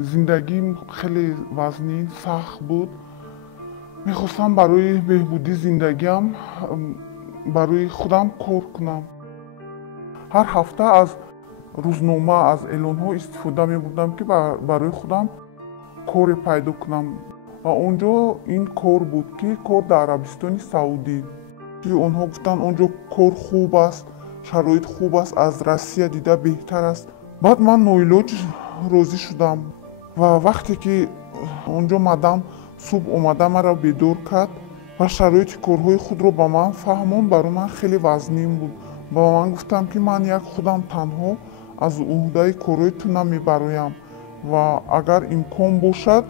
زندگیم خیلی وزنی سخت بود. میخواستم برای بهبودی زندگیم برای خودم کار کنم. هر هفته از روزنامه از اعلان‌ها استفاده می‌بردم که برای خودم کار پیدا کنم و اونجا این کار بود که کار در عربستان سعودی که اونها گفتن اونجا کار خوب است، شرایط خوب است، از روسیه دیده بهتر است. بعد من نوعلاج راضی شدم و وقتی که اونجا مدام صبح اومده مرا بیدار کرد و شرایط کارهای خود رو با من فهمون، برای من خیلی وزنیم بود. با من گفتم که من یک خودم تنها از عهده کارهایتون نمیبرایم و اگر امکان باشد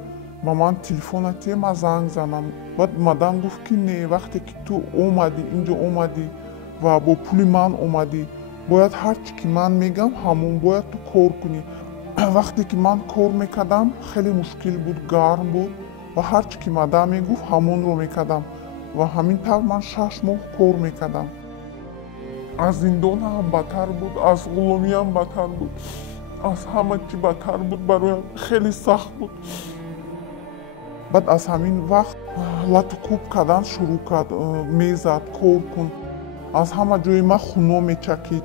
با من تلفنتی ما زنگ زنم. بعد مدام گفت که نه، وقتی که تو اومدی اینجا اومدی و با پول من اومدی باید هرچی که من میگم همون باید تو کار کنی. وقتی که من کار میکردم خیلی مشکل بود، گرم بود و هرچی که مدام میگفت همون رو میکردم و همین طور من 6 ماه کار میکردم. از زندان هم بدتر بود، از غلامی هم بدتر بود، از همه چی بدتر بود، برایم خیلی سخت بود. بعد از همین وقت لط و کوب کردن شروع کرد، میزد کار کن. از همه جای من خونو میچکید،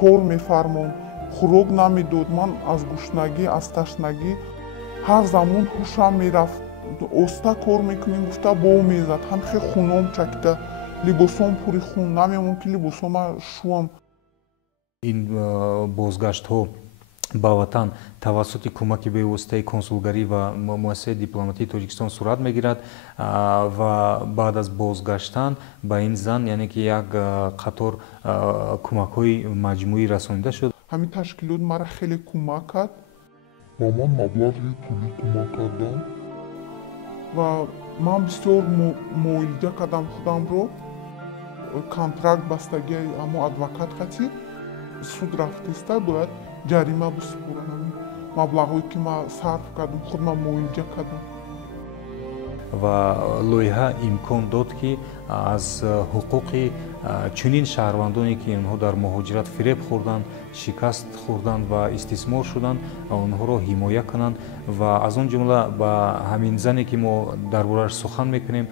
کار میفرمون، خوراک نمیداد. من از گشنگی از تشنگی هر زمان هوشم میرفت. اوستا کار میکنیم گفته بو میزد، همخی خونم چکیده، لباسم پوری خون، نمیمون که لباسم شوم. این بازگشت ها ба ватан тавассути кӯмаки бевоситаи консулгарӣ ва муассисаи дипломатии тоҷикистон сурат мегирад ва баъд аз бозгаштан ба ин зан яъне ки як қатор кӯмакҳои маҷмӯӣ расонида шуд. ҳамин ташкилот мара хеле кӯмак кард, ба ман маблағи пулӣ кӯмак кардан ва ман бисёр муолиҷа кардам худамро. контракт бастагии ҳамо адвокат қатӣ суд рафтиста бояд ҷарима бисупурам. маблағҳое ки ман сарф кардам, худам муолиҷа кардам. ва лоиҳа имкон дод ки аз ҳуқуқи чунин шаҳрвандоне ки онҳо дар муҳоҷират фиреб хӯрданд, шикаст хӯрданд ва истисмор шуданд, онҳоро ҳимоя кунанд ва аз он ҷумла ба ҳамин зане ки мо дар борааш сухан мекунем